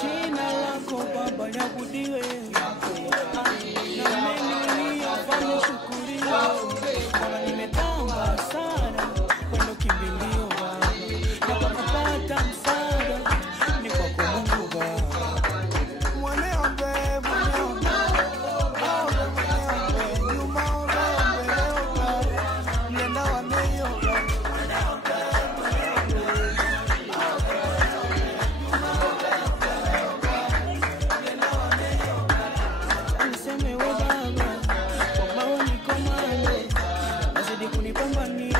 Jina lako Baba liabudiwe, na mimi niyafanye shukuriwa. Bwana nimetamba sana kwenda kimbilio Baba, na kwa kupata msaada ni kwako Mungu Baba. Niseme we Baba, kwa maoni komando, nazidi kunipambania.